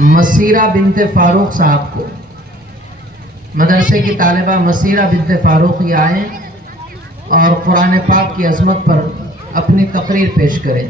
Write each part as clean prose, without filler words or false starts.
مسیرہ بنت فاروق صاحب کو، مدرسے کی طالبہ مسیرہ بنت فاروق یہ آئیں اور قرآن پاک کی عظمت پر اپنی تقریر پیش کریں۔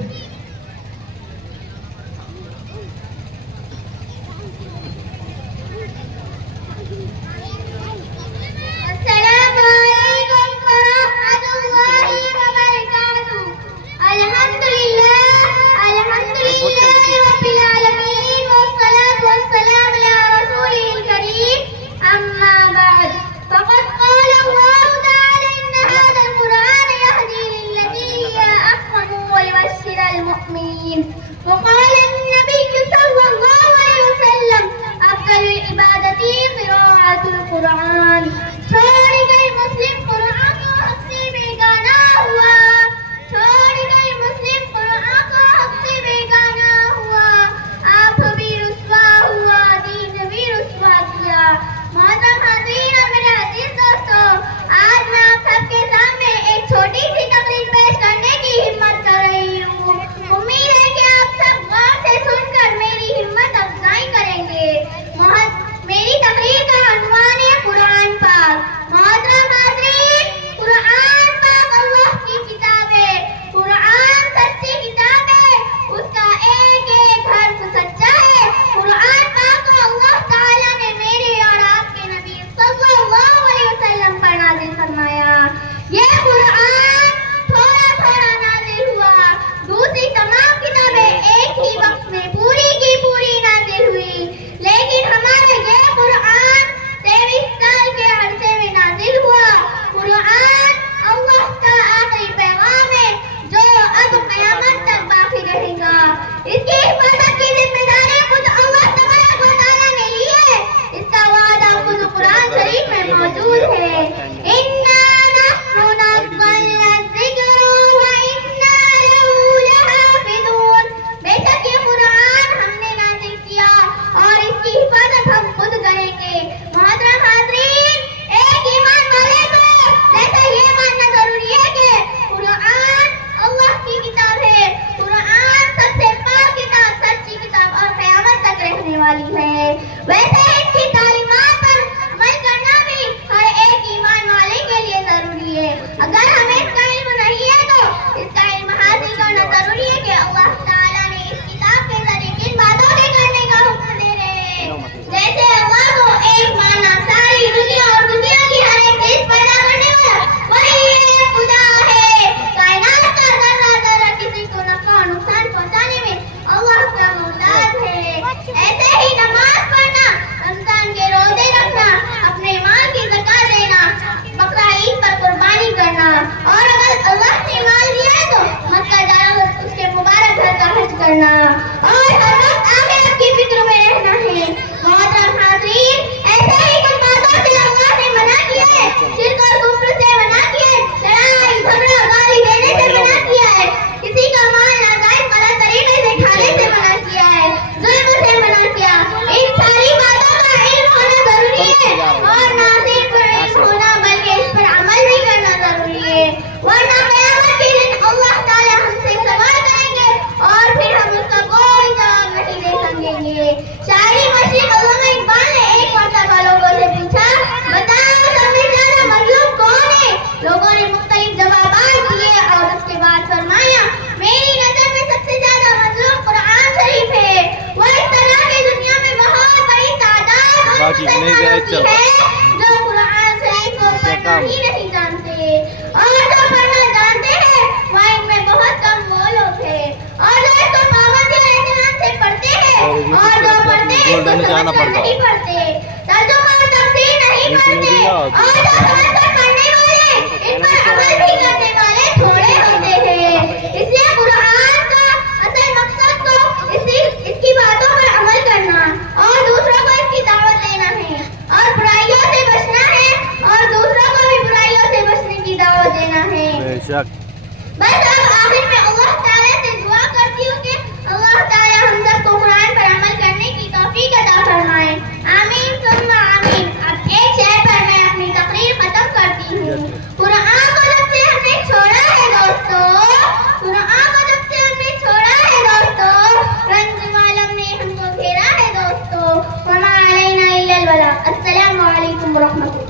وقال النبي صلى الله عليه وسلم أفضل العبادة قراءة القرآن۔ چھوڑ گئے مسلم قرآن کو حق سے بیگانہ ہوا، چھوڑ گئے مسلم قرآن کو حق سے بیگانہ ہوا، آپ بھی رسوا ہوا، دین بھی رسوا کیا۔ محترم حاضرین اور میرے عزیز دوستو، آج میں آپ سب کے سامنے ایک چھوٹی سی تقریر پیش کرنے کی ہمت کر رہی ہوں۔ امید ہے کہ آپ سب غور سے سن کر میری ہمت افزائی کریں گے۔ میری تقریر کا عنوان ہے قرآن پاک۔ محترم حاضرین، قرآن پاک اللہ کی کتاب ہے، قرآن سچی کتاب ہے، اس کا ایک ایک حرف سچا ہے۔ قرآن پاک کو اللہ تعالیٰ نے میرے اور آپ کے نبی صلی اللہ علیہ وسلم پر نازل فرمایا۔ یہ قرآن تھوڑا تھوڑا نازل ہوا، دوسری تمام کتابیں ایک ہی وقت میں پوری کی پوری نازل ہوئی، لیکن ہمارا یہ قرآن 23 سال کے عرصے میں نازل ہوا۔ قرآن اللہ کا آخری پیغام ہے جو اب قیامت تک باقی رہے گا۔ اس کی حفاظت کی ذمہ داری خود اللہ تبارک و تعالیٰ نے لی ہے، اس کا وعدہ خود قرآن شریف میں موجود ہے۔ اِنَّا نَحْنُ نَزَّلْنَا الذِّكْرَ وَإِنَّا لَهُ لَحَافِظُونَ۔ بے شک یہ قرآن ہم نے نازل کیا اور اس کی حفاظت ہم خود کریں گے۔ محترم حاضرین، ایک ایمان والے کو جیسا یہ ماننا ضروری ہے کہ قرآن اللہ کی کتاب ہے، قرآن سب سے پاک کتاب، سچی کتاب اور قیامت تک رہنے والی ہے، ویسے اس کی تعلیمات پر عمل کرنا بھی ہر ایک ایمان والے کے لیے ضروری ہے۔ اگر ہمیں اس کا علم نہیں ہے تو اس کا علم حاصل کرنا ضروری ہے کہ اللہ تعالیٰ نے اس کتاب کے ذریعے کن باتوں کے کرنے کا حکم دے رہے ہیں۔ جیسے اللہ کو ایک مانا ساری دنیا اور دنیا کی ہر ایک چیز پیدا کرنے والا وہی ایک خدا ہے۔ کائنات کا ذرہ ذرہ کسی کو نفع اور نقصان پہنچانے میں اللہ کا محتاج ہے۔ ایسے ہی نماز پڑھنا، رمضان کے روزے رکھنا، اپنے مال کی زکات دینا، بقرہ عید پر قربانی کرنا، اور اگر اللہ نے مال دیا ہے تو مکہ جا کر اس کے مبارک گھر کا حج کرنا، اور ہر وقت آخرت کی فکر میں رہنا ہے۔ محترم حاضرین، ایسے ہی کچھ باتوں سے اللہ نے منع کیا ہے، شرک اور کفر سے منع کیا ہے، لڑائی جھگڑا گالی دینے سے منع کیا ہے، کسی کا مال ناجائز غلط طریقے سے کھانے سے منع کیا ہے، ظلم سے منع کیا۔ ان ساری باتوں کا علم ہونا ضروری ہے، اور نہ صرف علم ہونا بلکہ اس پر عمل بھی کرنا ضروری ہے، ورنہ قیامت کے دن اللہ تعالیٰ ہم سے سوال کریں گے اور پھر ہم اس کا کوئی جواب نہیں دے سکیں گے۔ شاعری مشرق علامہ اقبال نے ایک مرتبہ لوگوں سے پوچھا، بتاؤ سب سے زیادہ مظلوم کون ہے؟ لوگوں نے مختلف جوابات دیے اور اس کے بعد فرمایا، میری نظر میں سب سے زیادہ مظلوم قرآن شریف ہے۔ وہ اس طرح کی دنیا میں بہت بڑی تعداد مسلمانوں کی ہے جو قرآن شریف کو پڑھنا ہی نہیں جانتے، اور جو پڑھنا جانتے ہیں وہ ان میں بہت کم وہ لوگ ہیں، اور جو اس کو پابندی اور احترام سے پڑھتے ہیں، اور جو پڑھتے ہیں اس کو سمجھ کر نہیں پڑھتے، ترجمہ اور تفسیر نہیں پڑھتے، اور جو سمجھ کر پڑھنے والے ان پر عمل بھی کرنے والے تھوڑے ہوتے ہیں۔ اس لیے قرآن کا اصل مقصد تو اس کی باتوں پر عمل کرنا اور دوسروں کو اس کی دعوت دینا ہے، اور برائیوں سے بچنا ہے، اور دوسروں کو بھی برائیوں سے بچنے کی دعوت دینا ہے۔ بس اب آخر میں اللہ تعالیٰ سے دعا کرتی ہوں کہ اللہ تعالیٰ ہم سب کو قرآن پر عمل کرنے کی توفیق عطا فرمائے۔ آمین ثم آمین۔ اب ایک شعر پر میں اپنی تقریر ختم کرتی ہوں۔ قرآن کو جب سے ہم نے چھوڑا ہے دوستو، قرآن کو جب سے ہم نے چھوڑا ہے دوستو، رنج عالم نے ہم کو گھیرا ہے دوستو۔ ورحمة الله.